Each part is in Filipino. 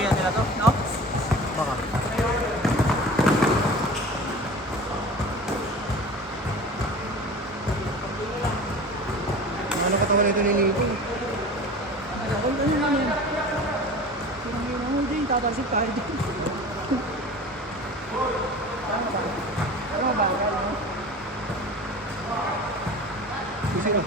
pagkakatagihan nila to, no? Baka. Ano katawan ito ni Nico? Ano yan? Hindi, tatalsik tayo dyan. Ano ba? Sino?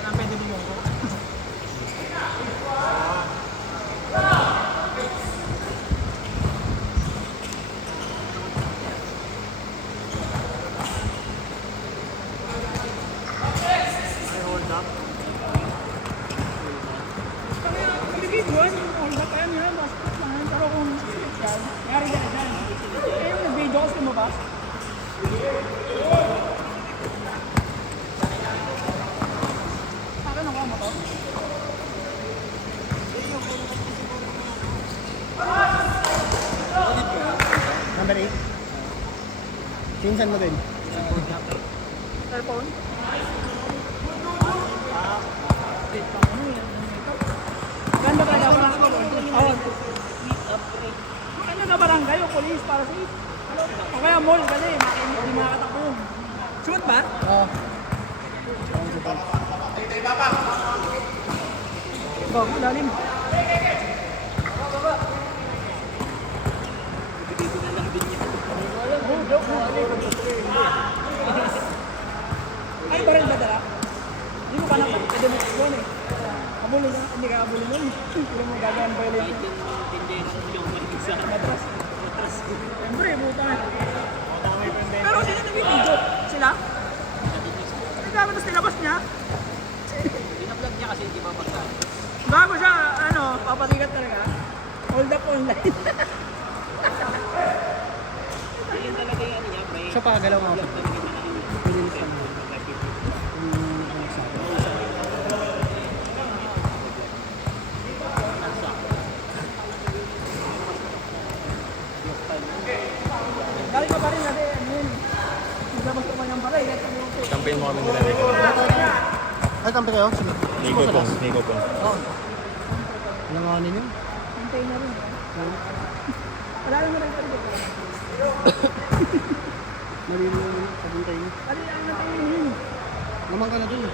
Kailangan pwede bumungko. Kabibiguan, all the time yan. Bastos lang yan. Pero kung special, nangyari ka na dyan. Eh, yung nag-video kasi lumabas. Akin ang kama to. Number 8. Pinsan mo din. Cellphone. Ganda talaga ako ng oh. Ano na barangay o police para sa o kaya mall kasi hindi makakatakbo yun. Shoot ba? Oo. Go, lalim. Ay, baril ba dala? Hindi mo pa na pwede mo yun eh. Abulin na, hindi ka abulin nun. Hindi mo gagawin ba yun? Matras. Siyempre, buta eh. Pero sino nag-video? Sila? Ang dami na sinabas niya. Pinablog niya kasi hindi ba pagkain. Bago siya, ano, papatigat talaga. Hold up online. Ayun talaga yung ano niya, may Siya pa, galaw mo. Pilinis ka mo. Dali ka pa rin kasi, ano yun. Maglabas ka pa niyang balay. Campaign mo kami nila Nico. Ay, kampi kayo? Sige. Nico po. Nico po. Oo. Langanin yun. Hintay na rin. Wala naman rin pa rin. Malino yun. Pabuntay mo. Ano yung natay yun? Naman ka na dun.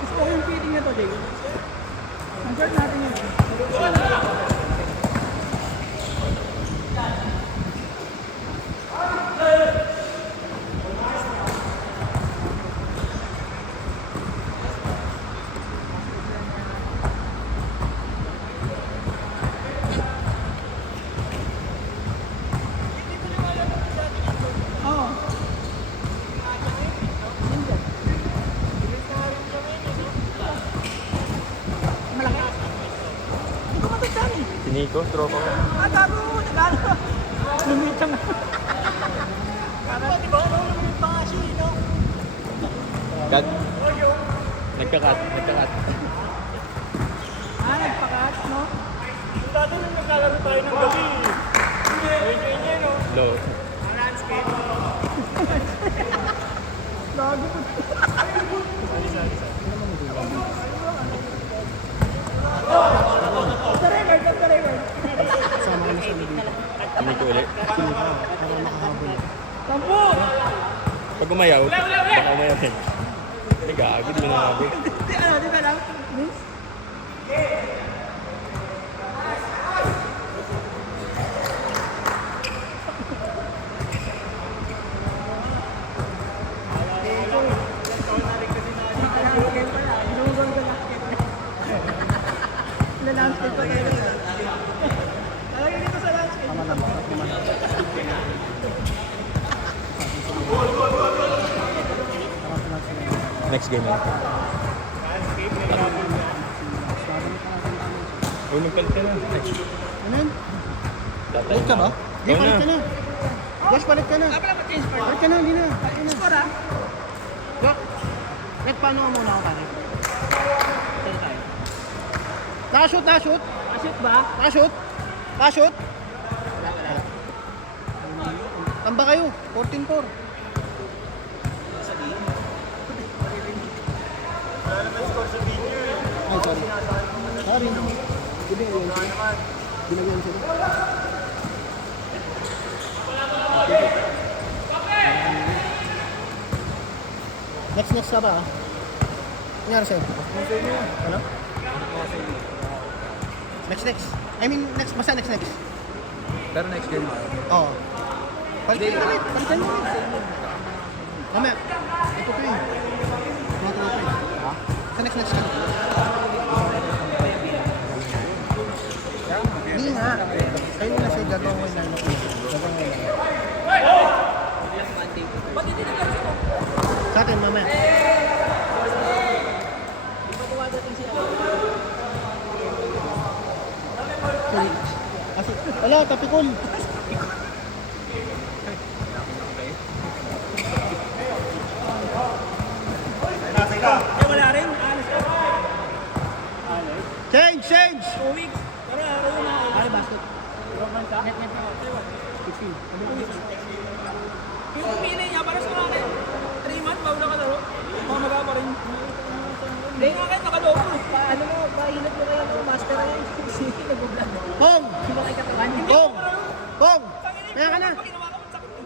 Gusto ko yung feeding na to, Jay. Ang-guard natin yun. Oo. Malaki? Hindi ko matandaan eh. Si Nico, tropa ko. Ah, gago! Nagano? Lumit siya nga. Di ba? Ano naman yung pangasyo eh, no? Cut. Nagka-cut. Nagka-cut. Ah, nagpakat, no? dati nung naglalaro tayo ng gabi. Hindi, no? Low. Landscape. Gago po. Off the record, off the record. Sama ka na sa libig. Si Nico ulit. Sige ka. Para makahabol. Sampu! Pag umayaw, baka umayaw din. Hindi gago, di mo nangabot. Ano, di ba lang? Miss? Landscape pa kayo na. Talaga dito sa landscape. Tama naman. Naman. Next game na. Uy, nagpalit ka na. Ano yun? Tatay. Palit ka ba? Hindi, Oo palit na. ka na. Josh, palit ka na. Ah, pala pa change part. Palit ka na, hindi na. Score ah. Jack, Red, paano ka muna ako pare? Nakashoot, nakashoot. Shoot ba? Nakashoot. Nakashoot. Tamba kayo. 14-4. Wala naman score sa video eh. Ay, sorry. Sorry. Binagyan sila. Next ka ba? Nangyari sa'yo? Ano? Next. I mean, basta next. Pero next game ako. Oo. Palitan mo ulit. Mamaya. Ito ko eh. Mga tropa eh. Sa next ka. Hindi nga. Kayo na siya gagawin ko yung line-up. Sa atin, mamaya. Wala, tapikol. Wala rin. Alis ka. Change! 2 weeks. Pero araw na. Ay, basket. Net. 15. Yung pinay niya, para sa akin, 3 months bago nakalaro. Mamaga pa rin. Hindi nga kayo nakalobo. Paano mo, pahinat mo kayo ng master yan. Sige, nag-vlog. Pong! Sino kayo katawan? Pong! Pong! Kaya ka na. Pag ginawa ko, sakit eh.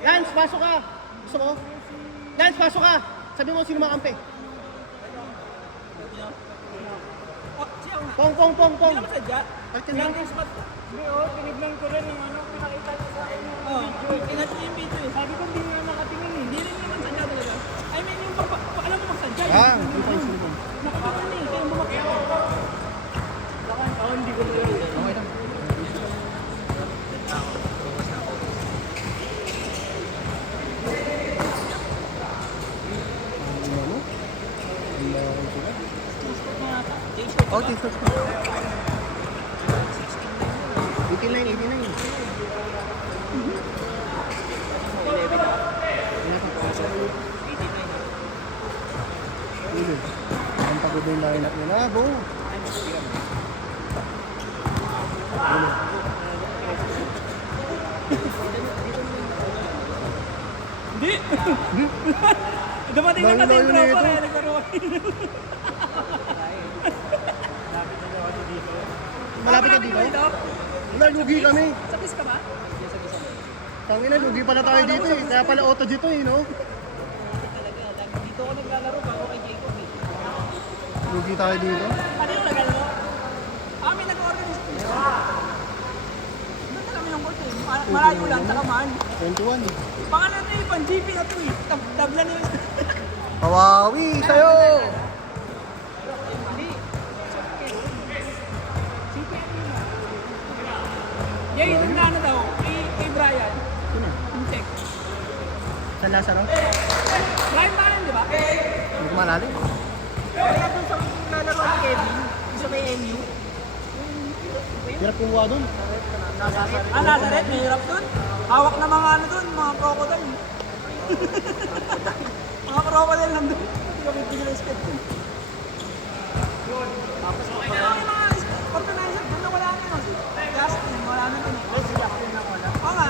Lance, pasok ka. Gusto mo? Lance, pasok ka. Sabi mo sino makampi. Oh, siya nga. Pong! Hindi naman sadya. Palitin lang. Yung spot. Hindi tinignan ko rin yung ano, pinakita niya sa akin yung Oo. video. Ingat niyo yung video eh. Sabi ko hindi nga nakatingin eh. Hindi rin naman sadya talaga. I mean, yung alam mo magsadya. Ah, 3 points. Nakakapan eh. Kaya bumakit. Oo, hindi ko na yun. Okay lang. Oh, t-shirt ko. 89. Ang pagod yung lineup nila, bo. Hindi. Dumating na kasi yung tropa kaya nagkaroon. Malapit ka dito? Wala, lugi kami. Sa kiss ka ba? Tangina, lugi pala tayo dito eh. Kaya pala auto dito eh, no? Dito ako naglalaro bago kay Jacob eh. Lugi tayo dito. Ano yung naglalaro? May nag-organize ko. Doon na kami ng court eh. Malayo lang, takaman. 21 eh. Pangalan na yung pan-GP na to eh. Tabla na yun. Kawawi sa'yo! Yay, nagla na daw. Kay Brian. Sino? Yung check. San Lazaro? Brian Banan, di ba? Hindi ko maalala eh. Kaya doon sa nalaro ni Kevin. Isa may MU. Hirap kumuha dun. Nazareth, may hirap doon. Hawak na mga ano doon, mga crocodile. Mga crocodile lang doon. Hindi kami bigyan ng step doon. Tapos okay na yung mga organizer doon na wala na yun. Justin, wala na doon. Oo nga.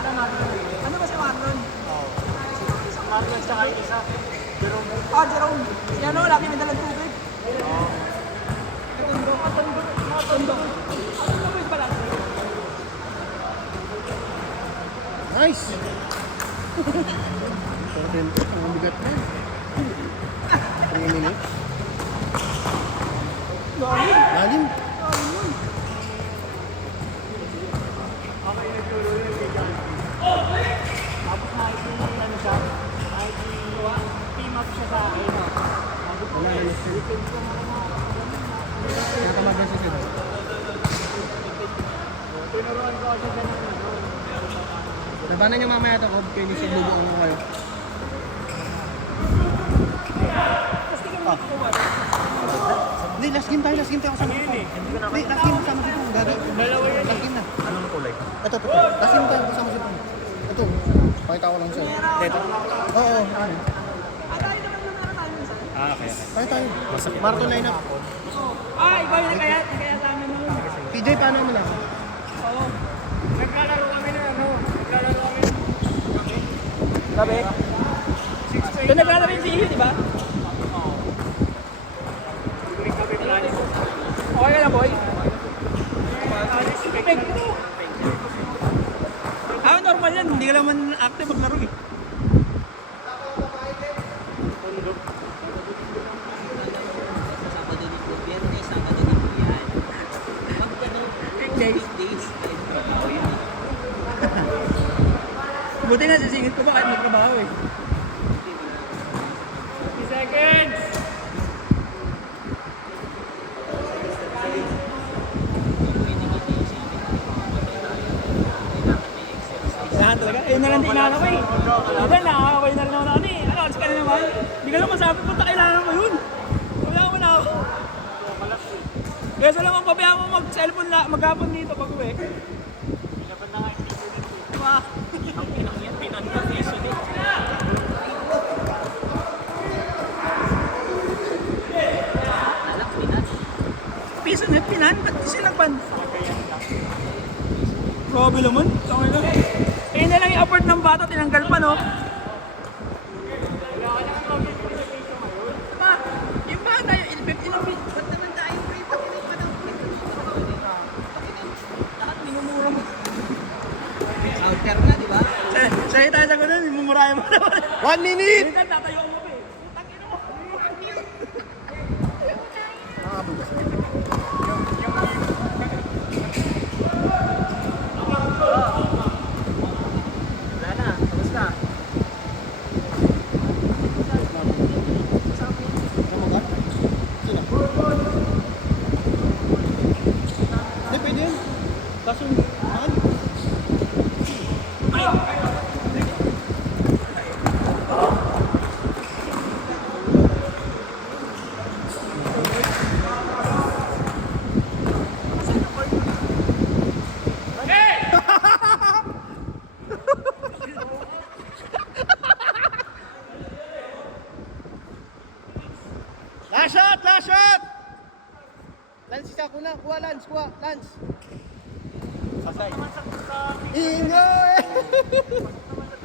Ano ba si Marlon? Marlon sa kayo isa. Jerome. Jerome. Si ano, lagi may dalang tubig. Katundo. Katundo pala. Nice! Ang bigat na. 3 minutes. Lalim. Tapos nakikita ano siya, team up siya sa akin. Wala na next year. Nakamagan siya sila. Tinuruan ko siya sa nang Labanan niyo mamaya ito, Kob. Kayo nisig bubuong ko kayo. Hindi, last game tayo kasama dito. Hindi, last game kasama dito. Dalawa yun. Last game na. Anong kulay? Ito. Last game tayo kasama dito. Ito. Pakita ko lang sa'yo. Ito. Oo. Tayo naman doon na tayo. Ah, kaya. Tayo tayo. Marathon lineup. Iba yun kaya sa amin nun. PJ, paano mo lang? Oo. Naglalaro kami ng ano, naglalaro kami ng Sabi? Ito naglalaro yung CEO, di ba? kami planning. Okay ka na, boy? Normal yan. Hindi ka naman active maglaro eh. Buti nga sisingit ko ba kahit magtrabaho eh. 50 seconds! Kailangan talaga. Ayun na lang din inaano ko eh. Diba, nakakaway na rin ako na ano eh. Ano, alas ka na naman. Hindi ka naman sabi, punta kailangan mo yun. Wala mo na ako. Kaya sa lang ang pabayaan mo mag-cellphone na, maghapon dito pag uwi. Diba? Ang pinang yan, pinang-condition eh. Piso na pinan? Ba't kasi nagpan? Grabe naman. Okay lang. Eh na lang yung effort ng bata, tinanggal pa no? Pa, yung bata, yung 15 ng bit. Ba't naman tayo pa yung pakinig pa ng lahat minumura mo. Outer na, di ba? Sa'yo tayo sa ganun, minumurahin mo naman. 1 minute! Minsan tatayo mo pa eh. Tangin mo. Wala na, tapos na. Hindi, pwede yun. Kaso, mahal. Last shot! Last shot! Lance, isa ko na. Kuha, Lance. Kuha, Lance. Sasay. Ingay!